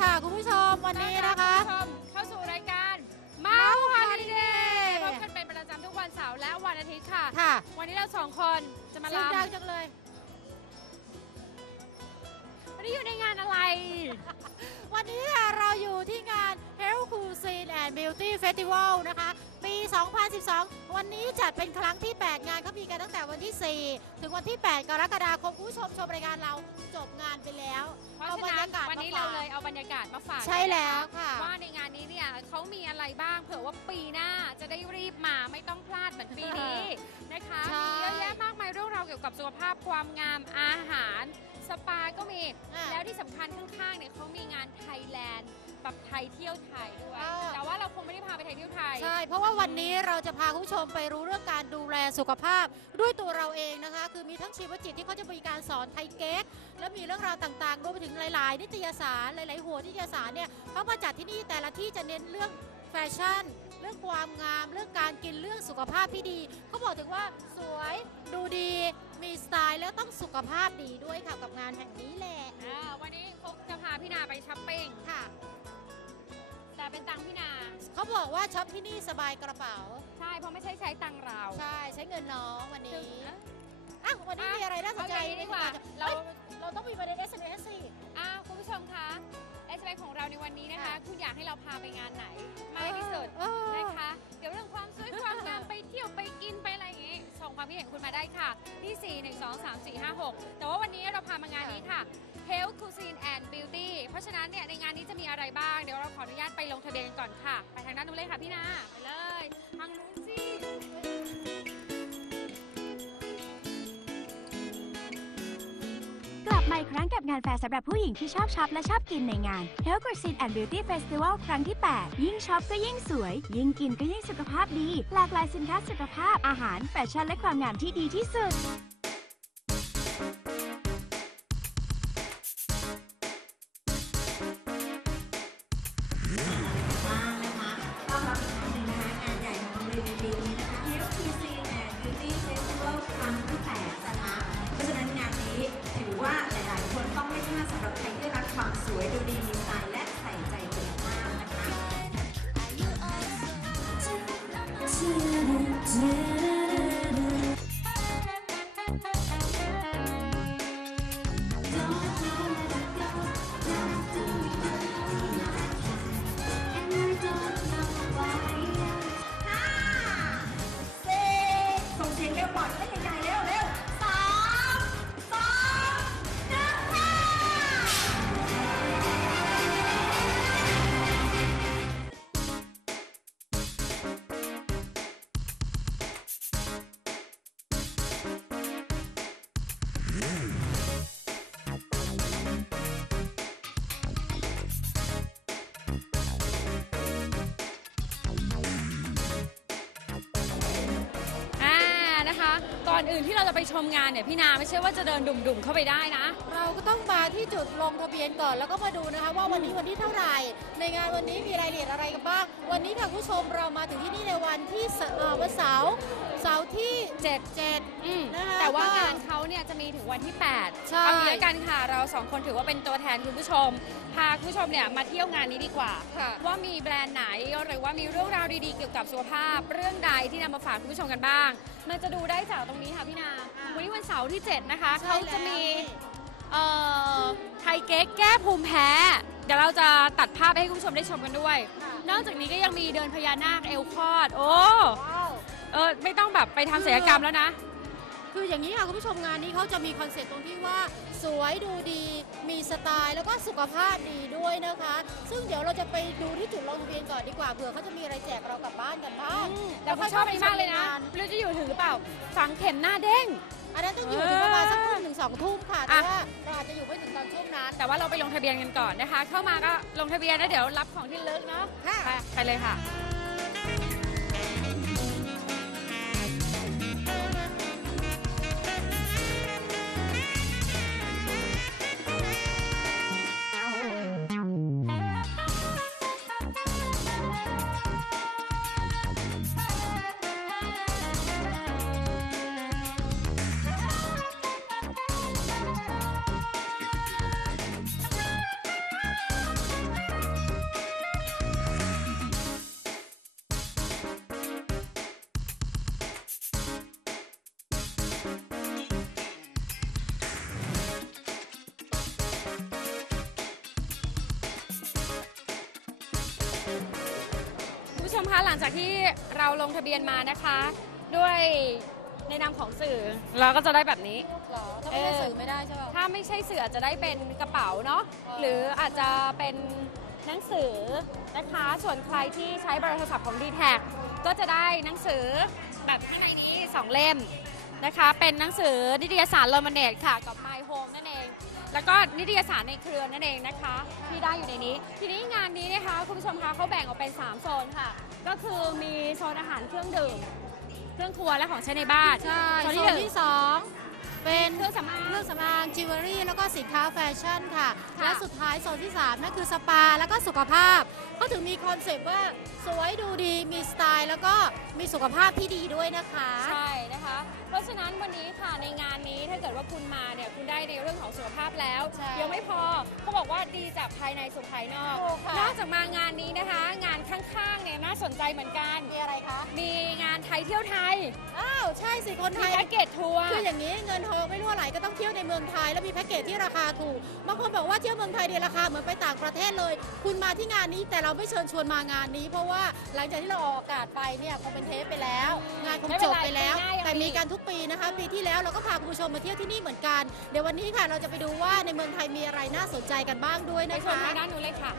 ค่ะ คุณผู้ชมวันนี้นะคะต้อนรับณผู้ชมเข้าสู่รายการเมาส์ฮอลิเดย์พบกันเป็นประจำทุกวันเสาร์และวันอาทิตย์ค่ะ ค่ะวันนี้เราสองคนจะมาเสียงลำดังจังเลย วันนี้อยู่ในงานอะไร วันนี้ค่ะเราอยู่ที่งาน Health Cuisine and Beauty Festival นะคะ ปี 2012 วันนี้จัดเป็นครั้งที่ 8 งานเขามีกันตั้งแต่วันที่ 4 ถึงวันที่ 8 กรกฎาคมคุณผู้ชมชมรายการเราจบงานไปแล้วเพราะเอาฉะบรรนั้นยากาศวันนี้มาเราฝากเลยเอาบรรยากาศมาฝากใช่แล้วค่ะ ว่าในงานนี้เนี่ยเขามีอะไรบ้างเผื่อว่าปีหน้าจะได้รีบมาไม่ต้องพลาดเหมือนปีนี้นะคะใช่ มีเยอะแยะมากมายเรื่องราวเกี่ยวกับสุขภาพความงามอาหาร สปาก็มี อะ แล้วที่สำคัญข้างๆเนี่ยเขามีงานไทย แลนด์แบบไทยเที่ยวไทยด้วย อ่า แต่ว่าเราคงไม่ได้พาไปไทยเที่ยวไทย ใช่ เพราะว่าวันนี้เราจะพาคุณผู้ชมไปรู้เรื่องการดูแลสุขภาพ ด้วยตัวเราเองนะคะ คือมีทั้งชีวจิตที่เขาจะมีการสอนไทยเก๊กและมีเรื่องราวต่างๆรวมไปถึงหลาย ๆ นิตยสารหลาย ๆ หัวนิตยสารเนี่ยเขามาจัดที่นี่แต่ละที่จะเน้นเรื่องแฟชั่น เรื่องความงาม เรื่องการกินเรื่องสุขภาพที่ดีเขาบอกถึงว่าสวยดูดีมีสไตล์แล้วต้องสุขภาพดีด้วยค่ะกับงานแห่งนี้แหละอ่าวันนี้พกจะพาพี่นาไปช้อปปิ้ง ค่ะ แต่เป็นตังค์พี่นา เขาบอกว่าช็อปที่นี่สบายกระเป๋า ใช่ เพราะไม่ใช่ใช้ตังค์เราใช่ใช้เงินน้องวันนี้ซึ่งอะวันนี้มีอะไรน่าสนใจเอาอย่างนี้ดีกว่าเรา เราเราต้องมีประเด็น SMS สิอ้าวคุณผู้ชมคะเอสของเราในวันนี้นะคะ ค่ะ คุณอยากให้เราพาไปงานไหนมากที่สุดเออ นะคะเกี่ยวเรื่องความสวยความงาม ไปเที่ยวไปกินไปอะไรอย่างงี้ส่งความคิดเห็นคุณมาได้ค่ะที่ 4 1 2 3 4 5 6 แต่ว่าวันนี้เราพามางานนี้ค่ะ Health Cuisine and Beauty เพราะฉะนั้นเนี่ยในงานนี้จะมีอะไรบ้าง เดี๋ยวเราขออนุญาตไปลงทะเบียนกันก่อนค่ะ ไปทางด้านนู้นเลยค่ะพี่นา ไปเลยทางนู้นสิกลับมาอีกครั้งกับงานแฟร์สำหรับผู้หญิงที่ชอบช็อปและชอบกินในงาน Health Cuisine and Beauty Festival ครั้งที่ 8 ยิ่งช็อปก็ยิ่งสวย ยิ่งกินก็ยิ่งสุขภาพดี หลากหลายสินค้าสุขภาพอาหารแฟชั่นและความงามที่ดีที่สุด ก่อนอื่นที่เราจะไปชมงานเนี่ยพี่นาไม่ใช่ว่าจะเดินดุ่มๆเข้าไปได้นะ เราก็ต้องมาที่จุดลงทะเบียนก่อนแล้วก็มาดูนะคะ ว่าวันนี้วันที่เท่าไหร่ ในงานวันนี้มีรายละเอียดอะไรกันบ้าง วันนี้ค่ะคุณผู้ชมเรามาถึงที่นี่ในวันที่เสเอ่อวันเสาร์ เสาร์ที่7 7อืมนะคะแต่ว่าก็งานเขาเนี่ยจะมีถึงวันที่ 8 ใช่ เอางี้ละกันค่ะ เราสองคนถือว่าเป็นตัวแทนคุณผู้ชม พาคุณผู้ชมเนี่ยมาเที่ยวงานนี้ดีกว่า ค่ะ ว่ามีแบรนด์ไหนหรือว่ามีเรื่องราวดีๆเกี่ยวกับสุขภาพ เรื่องใดที่นำมาฝากคุณผู้ชมกันบ้าง มันจะดูได้จากตรงนี้ค่ะพี่นาวันนี้วันเสาร์ที่ 7 นะคะ ใช่เขาจะมีแล้วเอ่อไทยเก๊กแก้ภูมิแพ้ เดี๋ยวเราจะตัดภาพให้คุณผู้ชมได้ชมกันด้วย ค่ะ นอกจากนี้ก็ยังมีเดินพญานาคเอลคอด โอ้ ว้าว เออไม่ต้องแบบไปทำศัลยกรรมแล้วนะ คืออย่างนี้ค่ะคุณผู้ชมงานนี้เขาจะมีคอนเซ็ปต์ตรงที่ว่า สวยดูดี มีสไตล์แล้วก็สุขภาพดีด้วยนะคะ ซึ่งเดี๋ยวเราจะไปดูที่จุดลงทะเบียนก่อนดีกว่าเผื่อเขาจะมีอะไรแจกเรากลับบ้านกันบ้างแต่ผมชอบอันนี้มากเลยนะไม่รู้จะอยู่ถึงหรือเปล่าฝังเข็มหน้าเด้งอันนั้นต้องอยู่ถึงประมาณสักครึ่งหนึ่งสองทุ่มค่ะแต่อะว่าเราอาจจะอยู่ไม่ถึงตอนช่วงนั้น แต่ว่าเราไปลงทะเบียนกันก่อนนะคะ เข้ามาก็ลงทะเบียนแล้วเดี๋ยวรับของที่ระลึกเนาะค่ะไปไปเลยค่ะ ผู้ชมคะหลังจากที่เราลงทะเบียนมานะคะ ด้วยในนามของสื่อเราก็จะได้แบบนี้ หรอถ้าไม่ได้สื่อไม่ได้ใช่ป่ะ ถ้าไม่ใช่สื่ออาจจะได้เป็นกระเป๋าเนาะอ๋อ หรืออาจจะเป็นหนังสือนะคะส่วนใครที่ใช้เบอร์โทรศัพท์ของ d t แทก็จะได้หนังสือแบบข้างในนี้ 2 เล่มนะคะ เป็นหนังสือนิตยสารโรมาเนตค่ะกับ My Home นั่นเอง แล้วก็นิตยสารในเครือนั่นเองนะคะ ที่ได้อยู่ในนี้ ทีนี้งานนี้นะคะคุณผู้ชมคะเขาแบ่งออกเป็น 3 โซนค่ะ ก็คือมีโซนอาหารเครื่องดื่ม เครื่องครัวและของใช้ในบ้านใช่โซนโซที่นหนึ่งที่สองเป็นเครื่องสำอางเครื่องสำอางจิวเวลรี่แล้วก็สินค้าแฟชั่นค่ะค่ะและสุดท้ายโซนที่ 3 นั่นคือสปาแล้วก็สุขภาพก็ถึงมีคอนเซปต์ว่าสวยดูดีมีสไตล์ แล้วก็มีสุขภาพที่ดีด้วยนะคะใช่นะคะเพ ราะฉะนั้นวันนี้ค่ะในงานนี้ถ้าเกิดว่าคุณมาเนี่ยคุณได้ในเรื่องของสุขภาพแล้วใช่ยังไม่พอเขาบอกว่าดีจากภายในสู่ภายนอกถูกค่ะ นอกจากมางานนี้นะคะ งานข้างๆเนี่ยน่าสนใจเหมือนกัน มีอะไรคะ มีงานไทยเที่ยวไทยอ้าว ใช่สิคนไทมีย แพ็กเกจทัวร์ คืออย่างนี้เงินทองไม่รั่วไหลก็ต้องเที่ยวในเมืองไทย แล้วมีแพ็กเกจที่ราคาถูกบางคนบอกว่าเที่ยวเมืองไทยในราคาเหมือนไปต่างประเทศเลย คุณมาที่งานนี้แต่เราไม่เชิญชวนมางานนี้ เพราะว่าหลังจากที่เราออกอากาศไปเนี่ยคงเป็นเทปไปแล้ว งานคงจบไปแล้วแต่มีการทุกปีนะคะ ปีที่แล้วเราก็พาคุณผู้ชมมาเที่ยวที่นี่เหมือนกัน เดี๋ยววันนี้ค่ะเราจะไปดูว่าในเมืองไทยมีอะไรน่าสนใจกันบ้างด้วยไปนะชมคะ ทางด้านนู้นเลยค่ะ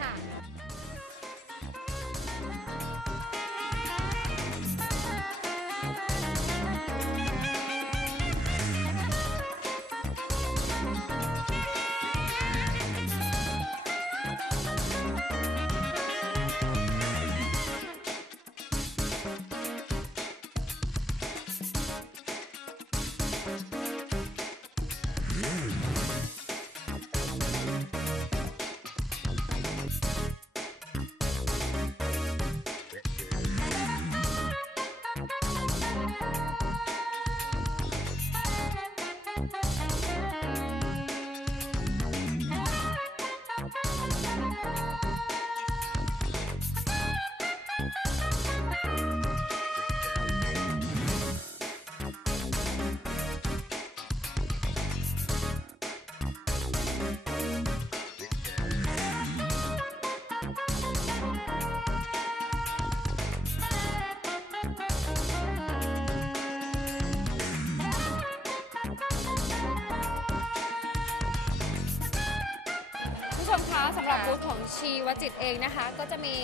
มคะสำหรับบูธของชีวจิตเองนะคะ ก็จะมี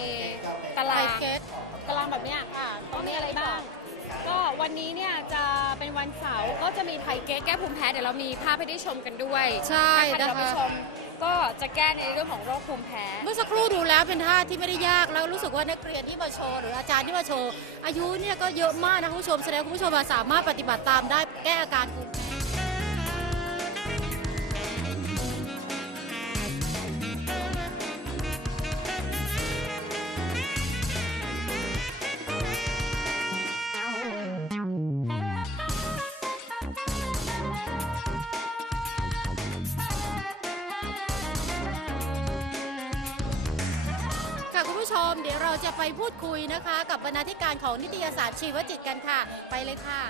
ตาไทรายงเก็ตตารางแบบเนี้ยค่ะต้องมีอะไรบ้าง ก็วันนี้เนี่ยจะเป็นวันเสาร์ก็จะมีไทยเก๊กแก้ภูมิแพ้เดี๋ยวเรามีภาพให้ได้ชมกันด้วยใช่นะคะเดี๋ยวเราไปนะคะชมก็จะแก้ในเรื่องของโรคภูมิแพ้ เมื่อสักครู่ดูแล้วเป็นท่าที่ไม่ได้ยากแล้วรู้สึกว่านักเรียนที่มาโชว์หรืออาจารย์ที่มาโชว์อายุเนี่ยก็เยอะมากนะคุณผู้ชมแสดงว่าคุณผู้ชมสามารถปฏิบัติตามได้แก้อาการภูมิ ชม เดี๋ยวเราจะไปพูดคุยนะคะ กับบรรณาธิการของนิตยสารชีวจิตกันค่ะ ไปเลยค่ะ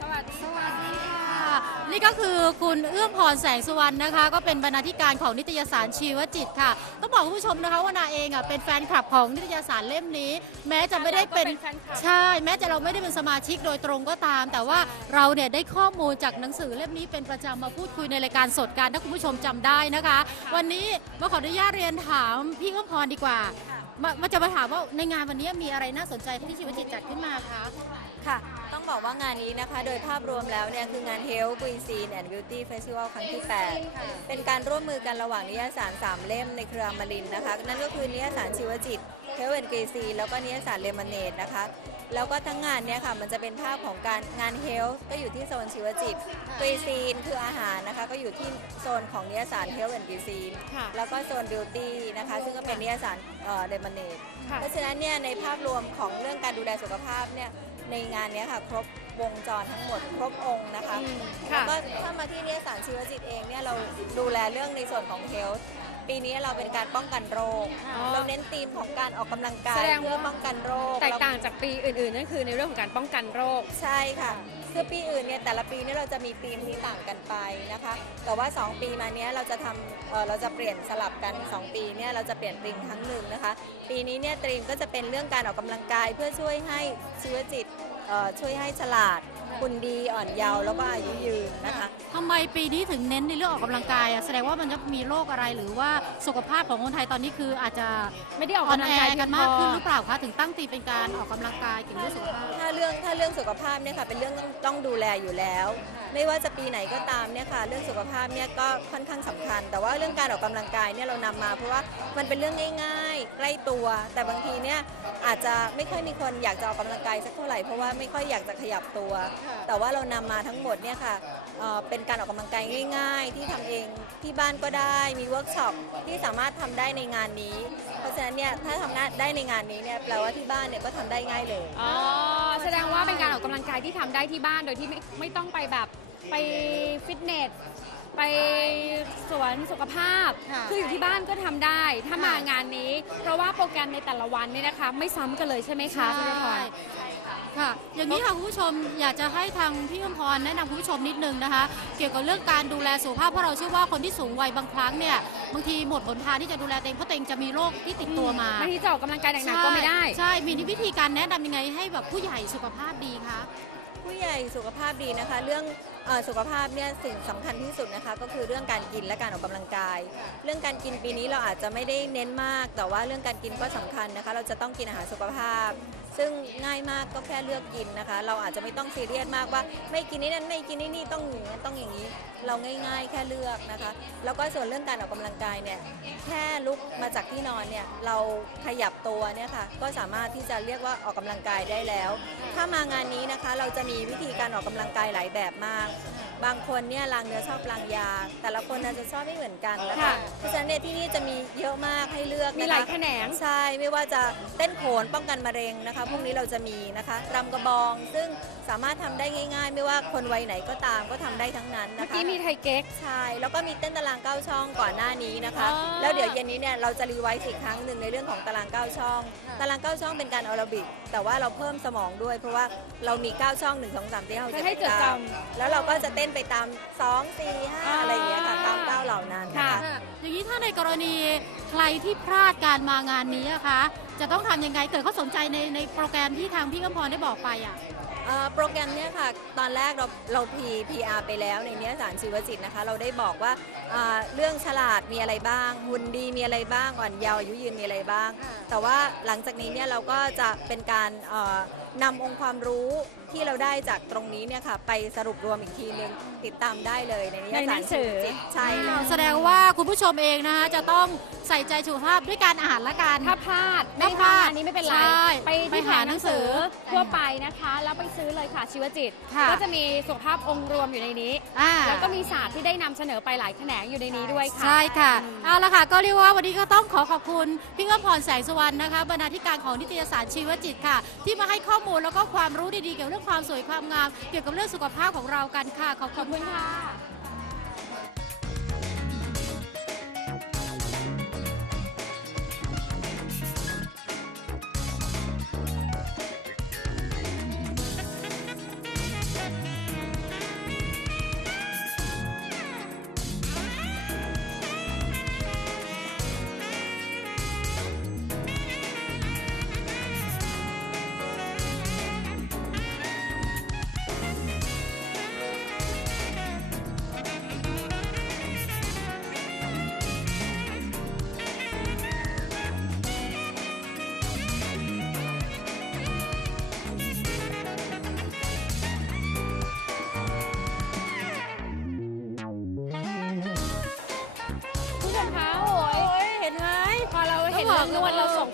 สวัสดีสวัสดีค่ะ นี่ก็คือคุณเอื้อมพรแสงสุวรรณนะคะ ก็เป็นบรรณาธิการของนิตยสารชีวจิตค่ะ ต้องบอกคุณผู้ชมนะคะว่านาเองอะเป็นแฟนคลับของนิตยสารเล่มนี้ แม้จะไม่ได้เป็นแฟนคลับ ใช่ แม้จะเราไม่ได้เป็นสมาชิกโดยตรงก็ตาม แต่ว่าเราเนี่ยได้ข้อมูลจากหนังสือเล่มนี้เป็นประจำมาพูดคุยในรายการสดกันถ้าคุณผู้ชมจำได้นะคะ วันนี้มาขออนุญาตเรียนถามพี่เอื้อมพรดีกว่ามามาจะมาถามว่าในงานวันนี้มีอะไรน่าสนใจที่ชีวจิตจัดขึ้นมาคะ ค่ะ ต้องบอกว่างานนี้นะคะ โดยภาพรวมแล้วเนี่ย คืองาน Health Cuisine and Beauty Festival ครั้งที่ 8 เป็นการร่วมมือกันระหว่างนิยสาร 3 เล่มในเครืออมรินทร์นะคะ นั่นก็คือนิยสารชีวจิต Health and Cuisine แล้วก็นิยสารเลมอนเนดนะคะ แล้วก็ทั้งงานเนี่ยค่ะ มันจะเป็นภาพของการงาน Health ก็อยู่ที่โซนชีวจิต Cuisine คืออาหารนะคะ ก็อยู่ที่โซนของนิยสาร Health and Cuisine ค่ะแล้วก็โซน Beauty นะคะ ซึ่งก็เป็นนิยสารเลมอนเนดค่ะเพราะฉะนั้นเนี่ยในภาพรวมของเรื่องการดูแลสุขภาพเนี่ย ในงานเนี้ยค่ะครบวงจรทั้งหมดครบองค์นะคะอืมแล้วค่ะก็ถ้ามาที่นิยสารชีวจิตเองเนี่ยเราดูแลเรื่องในส่วนของเฮลท์ปีนี้เราเป็นการป้องกันโรคอ๋อเราเน้นธีมของการออกกำลังกายแสดงว่าเพื่อป้องกันโรคแตกต่างจากปีอื่นๆนั่นคือในเรื่องของการป้องกันโรคใช่ค่ะคือปีอื่นเนี่ยแต่ละปีเนี่ยเราจะมีธีมที่ต่างกันไปนะคะ แต่ว่า 2 ปีมาเนี้ยเราจะทำเอ่อเราจะเปลี่ยนสลับกัน 2 ปีเนี่ยเราจะเปลี่ยนธีมครั้งหนึ่งนะคะ ปีนี้เนี่ยธีมก็จะเป็นเรื่องการออกกำลังกายเพื่อช่วยให้ชีวจิตเอ่อ ช่วยให้ฉลาด คุณดีอ่อนเยาว์แล้วก็อายุยืนนะคะ ทำไมปีนี้ถึงเน้นในเรื่องออกกำลังกายอะแสดงว่ามันจะมีโรคอะไรหรือว่าสุขภาพของคนไทยตอนนี้คืออาจจะไม่ได้ออกอ่อนกำลังแอกายกันมากขึ้นหเพีรืยองเปล่าคะถึงตั้งตีเป็นการออกกำลังกายเกี่ยวกับเรื่องสุขภาพ ถ้าเรื่องถ้าเรื่องสุขภาพเนี่ยค่ะเป็นเรื่องต้องต้องดูแลอยู่แล้ว ไม่ว่าจะปีไหนก็ตามเนี่ยค่ะเรื่องสุขภาพเนี่ยก็ค่อนข้างสำคัญ แต่ว่าเรื่องการออกกำลังกายเนี่ยเรานำมา เพราะว่ามันเป็นเรื่องง่าย ๆ ใกล้ตัว แต่บางทีเนี่ยอาจจะไม่ค่อยมีคนอยากจะออกกำลังกายสักเท่าไหร่เพราะว่าไม่ค่อยอยากจะขยับตัวแต่ว่าเรานำมาทั้งหมดเนี่ยค่ะเอ่อเป็นการออกกำลังกายง่าย ๆ ที่ทำเองที่บ้านก็ได้มีเวิร์กช็อปที่สามารถทำได้ในงานนี้ เพราะฉะนั้นเนี่ยถ้าทำงานได้ในงานนี้เนี่ยแปลว่าที่บ้านเนี่ยก็ทำได้ง่ายเลย อ๋อแสดงว่าเป็นการออกกำลังกายที่ทำได้ที่บ้านโดยที่ไม่ไม่ต้องไปแบบไปฟิตเนส ไปสวนสุขภาพค่ะคืออยู่ที่บ้านก็ทำได้ ถ้าค่ะ มางานนี้ เพราะว่าโปรแกรมในแต่ละวันเนี่ยนะคะ ไม่ซ้ำกันเลยใช่ไหมคะพี่ประพร ค่ะ อย่างนี้ค่ะคุณผู้ชมอยากจะให้ทางพี่อมพรแนะนำคุณผู้ชมนิดนึงนะคะ เกี่ยวกับเรื่องการดูแลสุขภาพเพราะเราเชื่อว่าคนที่สูงวัยบางครั้งเนี่ยบางทีหมดหนทางที่จะดูแลตัวเองเพราะตัวเองจะมีโรคที่ติดตัวมาบางทีจะออกกำลังกายหนักๆก็ไม่ได้ ใช่ มีวิธีการแนะนำยังไงให้แบบผู้ใหญ่สุขภาพดีคะ ผู้ใหญ่สุขภาพดีนะคะ เรื่องเออ สุขภาพเนี่ยสิ่งสำคัญที่สุดนะคะ ก็คือเรื่องการกินและการออกกำลังกาย เรื่องการกินปีนี้เราอาจจะไม่ได้เน้นมาก แต่ว่าเรื่องการกินก็สำคัญนะคะ เราจะต้องกินอาหารสุขภาพ ซึ่งง่ายมากก็แค่เลือกกินนะคะ เราอาจจะไม่ต้องซีเรียสมากว่า ไม่กินนี่นั่นไม่กินนี่นี่ต้องอย่างนั้ต้องอย่างนี้ เราง่ายๆ แค่เลือกนะคะ แล้วก็ส่วนเรื่องการออกกำลังกายเนี่ยแค่ลุกมาจากที่นอนเนี่ยเราขยับตัวเนี่ยค่ะก็สามารถที่จะเรียกว่าออกกำลังกายได้แล้ว ถ้ามางานนี้นะคะเราจะมีวิธีการออกกำลังกายหลายแบบมาก Listen here. บางคนเนี่ยลางเนื้อชอบลางยา แต่ละคนอาจจะชอบไม่เหมือนกันนะคะค่ะเพราะฉะนั้นเนี่ยที่นี่จะมีเยอะมากให้เลือกมีนะคะหลายแขนง ใช่ไม่ว่าจะเต้นโขนป้องกันมะเร็งนะคะพวกนี้เราจะมีนะคะรำกระบอง ซึ่งสามารถทำได้ง่าย ๆ ไม่ว่าคนวัยไหนก็ตามก็ทำได้ทั้งนั้นเมื่อนะคะกี้มีไทยเก๊ก ใช่ แล้วก็มีเต้นตารางเก้าช่องก่อนหน้านี้นะคะ อ๋อแล้วเดี๋ยวเย็นนี้เนี่ยเราจะรีไวซ์อีกครั้งหนึ่งในเรื่องของตารางเก้าช่องตารางเก้าช่องเป็นการแอโรบิก แต่ว่าเราเพิ่มสมองด้วย เพราะว่าเรามี9ช่อง1 2 3 4 5 6ให้จดจ7แล้วเราก็จะเต้นไปตาม 2 4 5อะไรอย่างเงี้ยค่ะตามเก้าเหล่านั้นนะคะค่ะ อย่างนี้ถ้าในกรณีใครที่พลาดการมางานนี้อะคะ จะต้องทำยังไง เกิดเขาสนใจในในโปรแกรมที่ทางพี่กำพรได้บอกไปอะ เอ่อโปรแกรมเนี่ยค่ะ ตอนแรกเราเราพีพีอาร์ไปแล้วในเนี้ยสารชีวจิตนะคะ เราได้บอกว่าอ่าเรื่องฉลาดมีอะไรบ้าง หุ่นดีมีอะไรบ้างอ่อนเยาว์อายุยืนมีอะไรบ้าง แต่ว่าหลังจากนี้เนี่ยเราก็จะเป็นการเอ่อ นำองค์ความรู้ที่เราได้จากตรงนี้เนี่ยค่ะ ไปสรุปรวมอีกทีนึงติดตามได้เลยในนิยในหนัสารงสืชีอวจิตใช่เลย แสดงว่าคุณผู้ชมเองนะคะจะต้องใส่ใจสุขภาพด้วยการอ่านละกัน ถ้าพลาดถ้าพลาดอันนี้ไม่เป็นไร ใช่ไปไปที่หาหาหหนันังงสืสืออทั่วไปนะคะ แล้วไปซื้อเลยค่ะชีวจิต ค่ะ ก็จะมีสุขภาพองค์รวมอยู่ในนี้ อ่า แล้วก็มีศาสตร์ที่ได้นำเสนอไปหลายแขนงอยู่ในนี้ด้วยค่ะ ใช่ค่ะเอาละค่ะก็เรียกว่าวันนี้ก็ต้องขอขอบคุณพี่เอื้อมพรแสงสุวรรณนะคะบรรณาธิการของนิตยสารชีวจิตค่ะ ที่มาให้ข้อมูลแล้วก็ความรู้ดีๆเกี่ยวกับเรื่องความสวยความงาม เกี่ยวกับเรื่องสุขภาพของเรากันค่ะ ขอบคุณค่ะ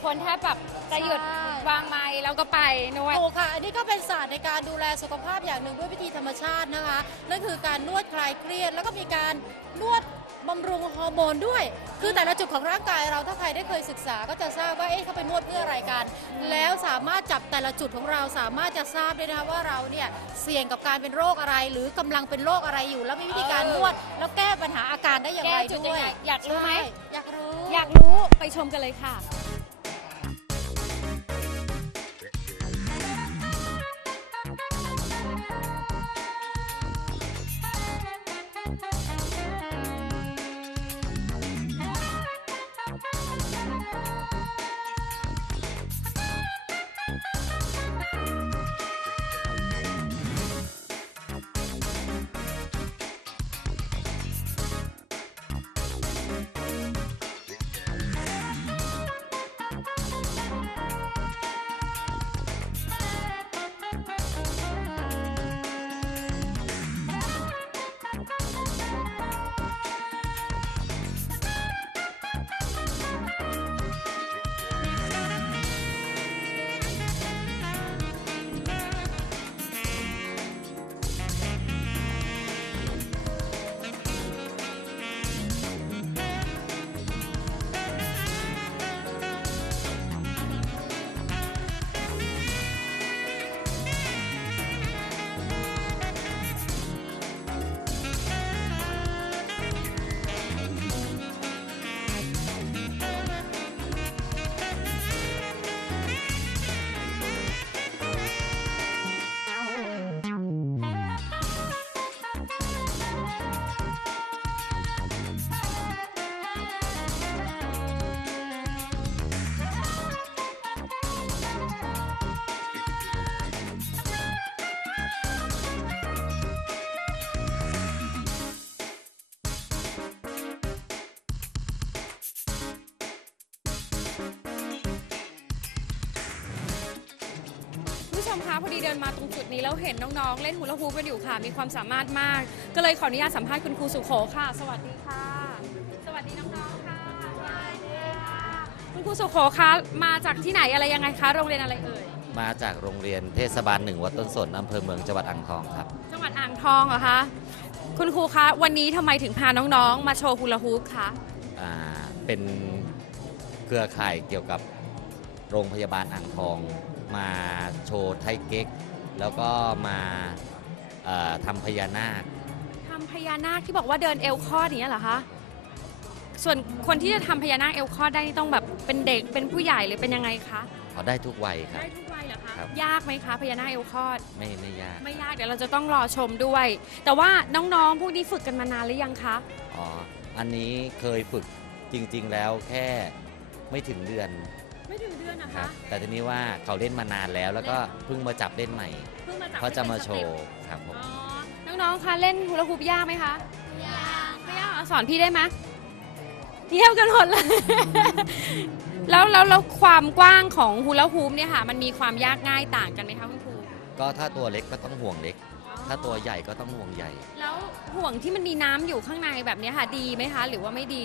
รื่องบอกนวดเลยเราสองคนแทบแบบจะหยุดใช่ วางไม้แล้วก็ไปนวด ถูกค่ะ อันนี้ก็เป็นศาสตร์ในการดูแลสุขภาพอย่างหนึ่งด้วยวิธีธรรมชาตินะคะ นั่นคือการนวดคลายเครียด แล้วก็มีการนวดบำรุงฮอร์โมนด้วย คือแต่ละจุดของร่างกายเราถ้าใครได้เคยศึกษาก็จะทราบว่า เอ๊ะเขาไปนวดเพื่ออะไรกัน แล้วสามารถจับแต่ละจุดของเราสามารถจะทราบได้นะคะว่าเราเนี่ยเสี่ยงกับการเป็นโรคอะไร หรือกำลังเป็นโรคอะไรอยู่ แล้วมีวิธีการนวด แล้วแก้ปัญหาอาการได้อย่างไรแก้จุดด้วยยังไงอยากรู้ไหม ใช่อยากรู้ อยากรู้ไปชมกันเลยค่ะ มคะพอดีเดินมาตรงจุดนี้แล้วเห็นน้องๆ เล่นฮูลาฮูปกันอยู่ค่ะ มีความสามารถมาก ก็เลยขออนุญาตสัมภาษณ์คุณครูสุโขค่ะ สวัสดีค่ะ สวัสดีน้องๆค่ะสวัสดีค่ะคุณครูสุโขคะมาจากที่ไหนอะไรยังไงคะโรงเรียนอะไรเอ่ยมาจากโรงเรียนเทศบาลหนึ่งวัดต้นสนอำเภอเมืองจังหวัดอ่างทองครับ จังหวัดอ่างทองเหรอคะคุณครูคะวันนี้ทำไมถึงพาน้องๆ มาโชว์ฮูลาฮูปคะอ่าเป็นเครือข่ายเกี่ยวกับ โรงพยาบาลอ่างทองมาโชว์ไทยเก๊ก แล้วก็มาเอ่อทำพญานาคทำพญานาคที่บอกว่าเดินเอวคลอดอย่างนี้ยเหรอคะส่วนคนที่จะทำพญานาคเอวคลอดได้นี่ต้องแบบเป็นเด็กเป็นผู้ใหญ่หรือเป็นยังไงคะเขาได้ทุกวัยครับได้ทุกวัยเหรอคะครับยากไหมคะพญานาคเอวคลอดไม่ไม่ยากไม่ยากเดี๋ยวเราจะต้องรอชมด้วย แต่ว่าน้องๆพวกนี้ฝึกกันมานานหรือยังคะอ๋ออันนี้เคยฝึกจริง ๆ แล้วแค่ไม่ถึงเดือน ไม่ถึงเดือนนะครัคะบแต่ทีนี้ว่าเขาเล่นมานานแล้ว แล้วก็เพิ่งมาจับเล่นใหม่เพิ่งมาจับเขาจะมาให้โชเป็นสเต็ปว์ครับผม อ๋อน้องๆคะเล่นฮูลาฮูปยากไหมคะยากไม่ยากเหรอสอนพี่ได้ไหมเที่ยวกันหมดเลย แล้วแล้วแล้วความกว้างของฮูลาฮูปเนี่ยค่ะ มันมีความยากง่ายต่างกันไหมคะคุณครูก็ถ้าตัวเล็กก็ต้องห่วงเล็ก ถ้าตัวใหญ่ก็ต้องห่วงใหญ่ แล้วห่วงที่มันมีน้ำอยู่ข้างในแบบเนี้ยค่ะ ดีไหมคะ หรือว่าไม่ดี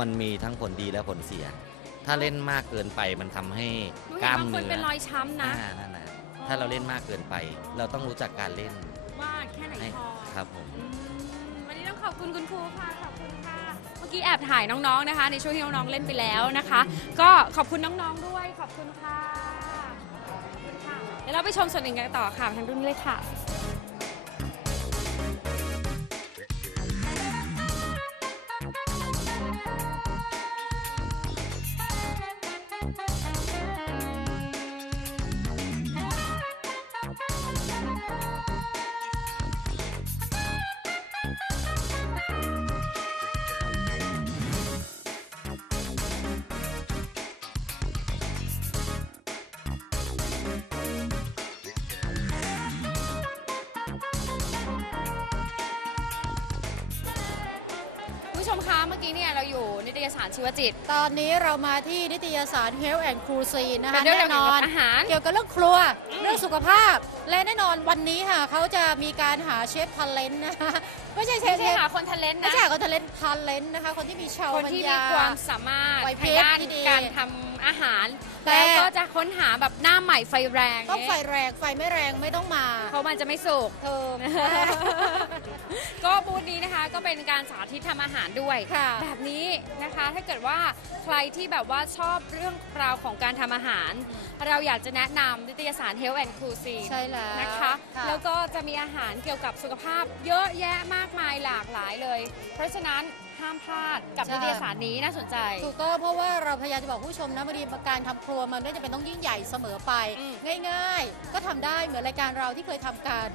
มันมีทั้งผลดีและผลเสีย ถ้าเล่นมากเกินไปมันทำให้หนูกเห็นล้ามบางคนเนื้เป็นรอยช้ำนะอ่านั่นนะถ้าเราเล่นมากเกินไป เราต้องรู้จักการเล่นว่าแค่ไหนให้พอครับผม อืมวันนี้ต้องขอบคุณคุณครูค่ะขอบคุณค่ะ เมื่อกี้แอบถ่ายน้องๆนะคะ ในช่วงที่น้องๆเล่นไปแล้วนะคะ ก็ขอบคุณน้องๆด้วยขอบคุณค่ะขอบคุณค่ะเดี๋ยวเราไปชมส่วนอื่นกันต่อค่ะทางรุ่นเลยค่ะ ผู้ชมคะเมื่อกี้เนี่ยเราอยู่นิตยสารชีวจิต ตอนนี้เรามาที่นิตยสาร Health and Cuisine นะคะเป็นเรื่องแน่เกี่นยวอกับนอาหาร เกี่ยวกับเรื่องครัวอืมเรื่องสุขภาพ และแน่นอนวันนี้ค่ะเขาจะมีการหาเชฟท a เลนต์นะคะไม่ใช่เชไม่ฟใช่หาคนทะเลนไม่นะ ใช่คนทะเลนทาเลนนะคะ คนที่มีชาวคนปัญที่ญามีความสามารถไหวพริทางบด้านที่ดี การทำ อาหาร แต่ แล้วก็จะค้นหาแบบหน้าใหม่ไฟแรงต้องไฟแรงไฟไม่แรงไม่ต้องมาเพราะมันจะไม่สุก เธอ ก็บูธนี้นะคะก็เป็นการสาธิตทำอาหารด้วย ค่ะ แบบนี้นะคะถ้าเกิดว่าใครที่แบบว่าชอบเรื่องราวของการทำอาหาร เราอยากจะแนะนำนิตยสาร Health and Cuisine ใช่แล้วนะคะแล้วก็จะมีอาหารเกี่ยวกับสุขภาพเยอะแยะมากมายหลากหลายเลย เพราะฉะนั้น ห้ามพลาดกับใช่ นิตยสารนี้น่าสนใจ ถูกต้องเพราะว่าเราพยายามจะบอกผู้ชมนะบางทีการทำครัวมันไม่จำเป็นต้องยิ่งใหญ่เสมอไป อืม ง่าย ๆ ก็ทำได้เหมือนรายการเราที่เคยทำกัน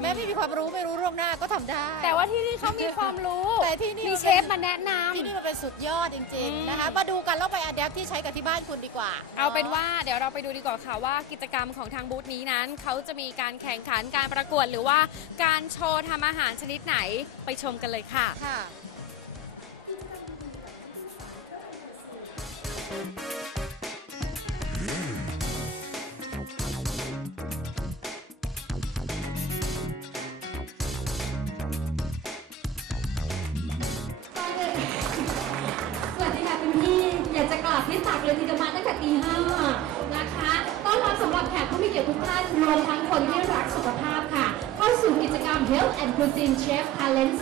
แม้ไม่มีความรู้ไม่รู้เรื่องหน้าก็ทำได้ แต่ว่าที่นี่เขามีความรู้แต่ที่นี่ มีเชฟมาแนะนำที่นี่มันเป็นสุดยอดจริง อืม ๆ นะคะ มาดูกันแล้วไปอัดแอปที่ใช้กับที่บ้านคุณดีกว่าเอาเป็นว่าเดี๋ยวเราไปดูดีกว่าค่ะว่ากิจกรรมของทางบูธนี้นั้น เขาจะมีการแข่งขันการประกวดหรือว่าการโชว์ทำอาหารชนิดไหนไปชมกันเลยค่ะ ค่ะ สวัสดีค่ะคุณพี่ อยากจะกราบที่ตักเลยทีเดียวมาตั้งแต่ตีห้านะคะ ต้อนรับสำหรับแขกผู้มีเกียรติทุกท่านรวมทั้งคนที่ Health and Cuisine Chef Talent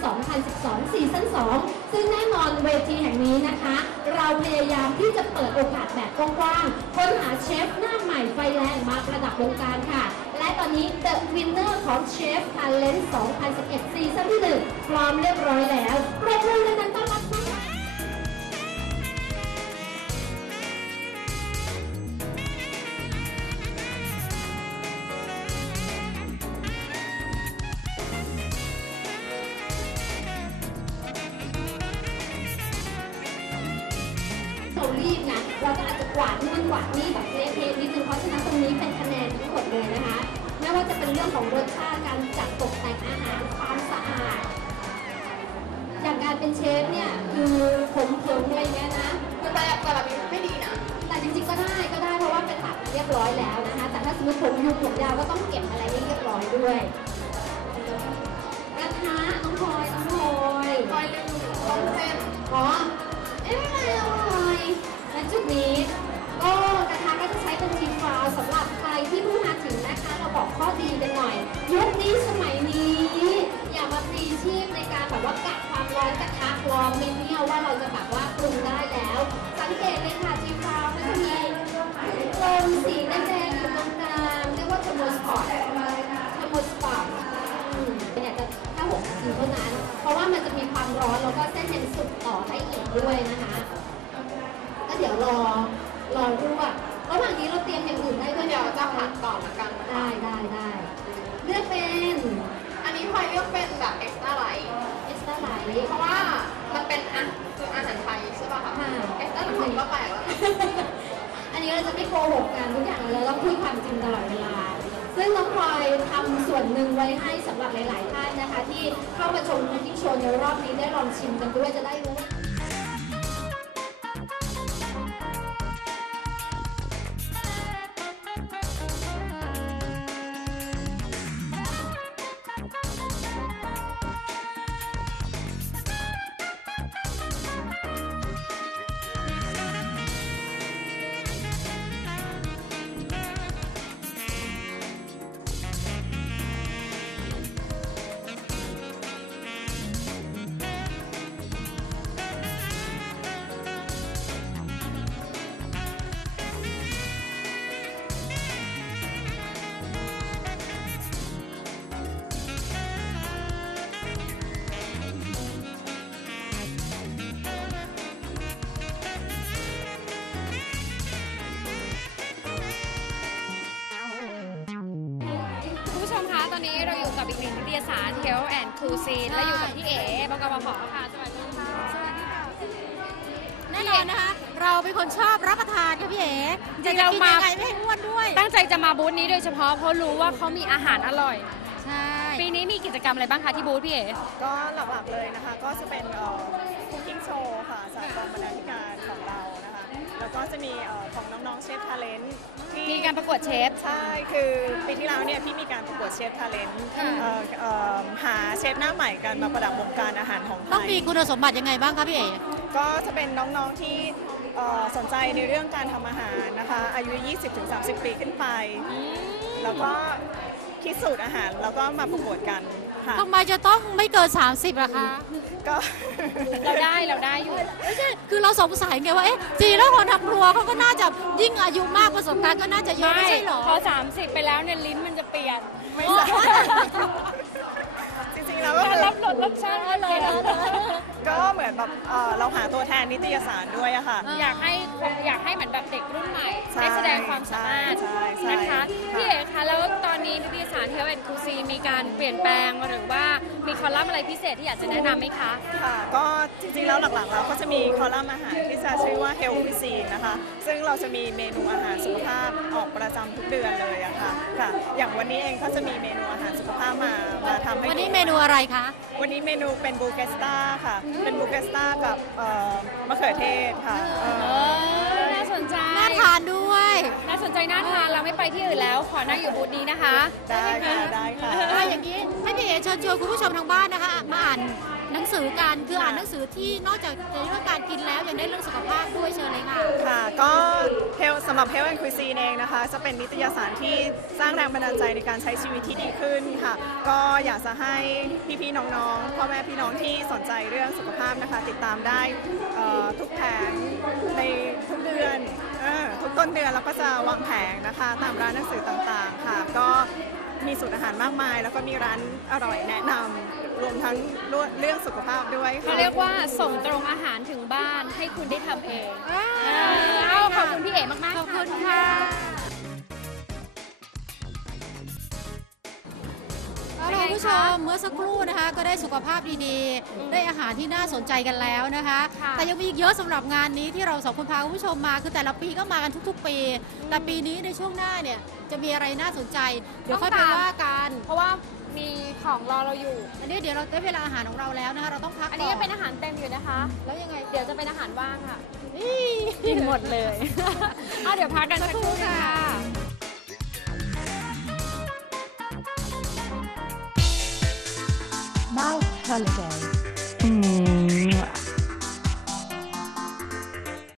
2012 ซีซั่น2ซึ่งแน่นอนเวทีแห่งนี้นะคะ เราพยายามที่จะเปิดโอกาสแบบกว้างๆค้นหาเชฟหน้าใหม่ไฟแรงมาประดับวงการค่ะ และตอนนี้ The Winner ของ Chef Talent 2011 ซีซั่นที่ 1 พร้อมเรียบร้อยแล้วประมือดังๆต้อนรับน้ ผมยุบผมยาวก็ต้องเก็บอะไรให้เรียบร้อยด้วยกระทะน้องพลอยน้องพลอยพลอยลืมต้มเส้นอ๋อเอ๊ะไม่เป็นไรอร่อยและจุดนี้ก็กระทะก็จะใช้เป็นทีฟาวสำหรับใครที่เพิ่งมาถึงนะคะ เราบอกข้อดีกันหน่อยยุคนี้สมัยนี้ อย่ามาพลีชีพในการแบบว่ากะความร้อนกระทะร้อนไม่เนี่ยว่าเราจะแบบว่าปรุงได้แล้ว สังเกตเลยค่ะทีฟาว ราะว่ามันจะมีความร้อนแล้วก็เส้นยังสุกต่อได้อีกด้วยนะคะก็เดี๋ยวรอรอรวกระหว่างนี้เราเตรียมอย่างอื่นได้ด้วยเดี๋ยวจะผัดก่อนละกันได้ได้ได้เลือกเป็นอันนี้พลอยเลือกเป็นแบบเอ็กซ์ตร้าไลท์เอสตาไลท์เพราะว่ามันเป็นอะคืออาหารไทยใช่ป่ะคะค่ะเอ็กซ์ตร้าไลท์ก็แปลกแล้วนะอันนี้เราจะไม่โกหกกันทุกอย่างเราต้องพูดความจริงตลอดเวลา ซึ่งน้องพลอยทำส่วนหนึ่งไว้ให้สำ หลาย ๆ ท่านนะคะ ที่เข้ามาชมคุกกิ้งโชว์ในรอบนี้ได้ลองชิมกันด้วยจะได้ อีกหนึ่งนิตยสาร Health and Cuisine และอยู่กับพี่เอ๋บกบพค่ะ สวัสดีค่ะ สวัสดีค่ะแน่นอนนะคะ เราเป็นคนชอบรับประทานค่ะพี่เอ๋จริงๆจะเรากินมายังไงไม่ให้อ้วนด้วย ตั้งใจจะมาบูธนี้โดยเฉพาะเพราะรู้ว่าเขามีอาหารอร่อย ใช่ ปีนี้มีกิจกรรมอะไรบ้างคะที่บูธพี่เอ๋ ก็หลักๆเลยนะคะ ก็จะเป็นคุกกิ้งโชว์ค่ะจากกองบรรณาธิ การของเรานะคะแล้วแล้วก็จะมีเอ่อของน้องๆเชฟทาเลนต์ที่ มีการประกวดเชฟ ใช่ คือปีที่แล้วเนี่ยพี่มีการประกวดเชฟทาเลนต์ค่ะ หาเชฟหน้าใหม่กันมาประดับวงการอาหารของไทต้องย มีคุณสมบัติยังไงบ้างคะพี่เอ๋ ก็จะเป็นน้องๆที่เอ่อสนใจในเรื่องการทำอาหารนะคะ อายุ 20-30 ปีขึ้นไป แล้วก็คิดสูตรอาหารแล้วก็มาประกวดกัน ค่ะ ทำไมจะต้องไม่เกิน 30ล่ะคะ ก็ เราได้เราได้อยู่ ไม่ใช่ คือเราสงสัยไงว่า เอ๊ะจริงแล้วคนทำครัวเขาก็น่าจะยิ่งอายุมากประสบการณ์ก็น่าจะเยอะไม่ใช่เหรอ พอ 30 ไปแล้วเนี่ยลิ้นมันจะเปลี่ยนไม่ใช่จริงๆแล้วก็การคือ รับรสรสชาติก็เลยก็เหมือนแบบเอ่อเราหาตัวแทนนิตยสารด้วยอะค่ะ อยากให้อยากให้เหมือนแบบเด็กรุ่นใหม่ใช่ได้แสดงความสามารถใช่ใช่นะคะใช่ พี่เอกคะแล้วตอนนี้นิตยสารเทลแอนคูซีมีการเปลี่ยนแปลงหรือว่ามีคอลัมน์อะไรพิเศษที่อยากจะแนะนำไหมคะ ค่ะก็จริงๆแล้วหลักๆเราก็จะมีคอลัมน์อาหารที่จะชื่อว่า Health Cuisine นะคะ ซึ่งเราจะมีเมนูอาหารสุขภาพออกประจำทุกเดือนเลยอะค่ะค่ะ อย่างวันนี้เองก็จะมีเมนูอาหารสุขภาพมามาทำให้วันนี้ดูเมนูอะไรคะ วันนี้เมนูเป็นบูเกสต้าค่ะเป็นบูเกสต้ากับเอ่อมะเขือเทศค่ะเอ่อเออน่าสนใจ น่าทานด้วย น่าสนใจน่าทานเราไม่ไปที่อื่นแล้ว ขอนั่งอยู่บูธนี้นะคะ ได้ค่ะได้ค่ะอะอย่างนี้ให้พี่เอ๋เชิญชวนคุณผู้ชมทางบ้านนะคะ มาอ่าน หนังสือกันคืออ่านหนังสือที่นอกจากในเรื่องการกินแล้วยังได้เรื่องสุขภาพด้วยเชิญเลยค่ะ ค่ะก็เฮลสำหรับ Health and Cuisine เองนะคะ จะเป็นนิตยสารที่สร้างแรงบันดาลใจในการใช้ชีวิตที่ดีขึ้นค่ะ ก็อยากจะให้พี่ๆน้องๆพ่อแม่พี่น้องที่สนใจเรื่องสุขภาพนะคะ ติดตามได้ทุกแผงในทุกเดือนทุกต้นเดือนเราก็จะวางแผงนะคะ ตามร้านหนังสือต่างๆค่ะ ก็ มีสูตรอาหารมากมาย แล้วก็มีร้านอร่อยแนะนำรวมทั้งเรื่องสุขภาพด้วยค่ะ เขาเรียกว่าส่งตรงอาหารถึงบ้านให้คุณได้ทำเองเออเอาขอบคุณพี่เอ๋มากๆขอบคุณค่ะ คุณผู้ชมเมื่อสักครู่นะคะ ก็ได้สุขภาพดีๆ ได้อาหารที่น่าสนใจกันแล้วนะคะ ค่ะแต่ยังมีอีกเยอะสำหรับงานนี้ที่เราสองคนพาคุณผู้ชมมาคือแต่ละปีก็มากันทุก ๆ ปี แต่ปีนี้ในช่วงหน้าเนี่ยจะมีอะไรน่าสนใจ เดี๋ยวค่อยไปว่ากัน เพราะว่ามีของรอเราอยู่ อันนี้เดี๋ยวเราได้เวลาอาหารของเราแล้วนะคะ เราต้องพักอันนี้ก่ยังเป็นอาหารเต็มอยู่นะคะ แล้วยังไงเดี๋ยวจะเป็นอาหารว่างค่ะนี่กินหมดเลยเอาเดี๋ยวพักกันสักครู่ค่ะ My holiday.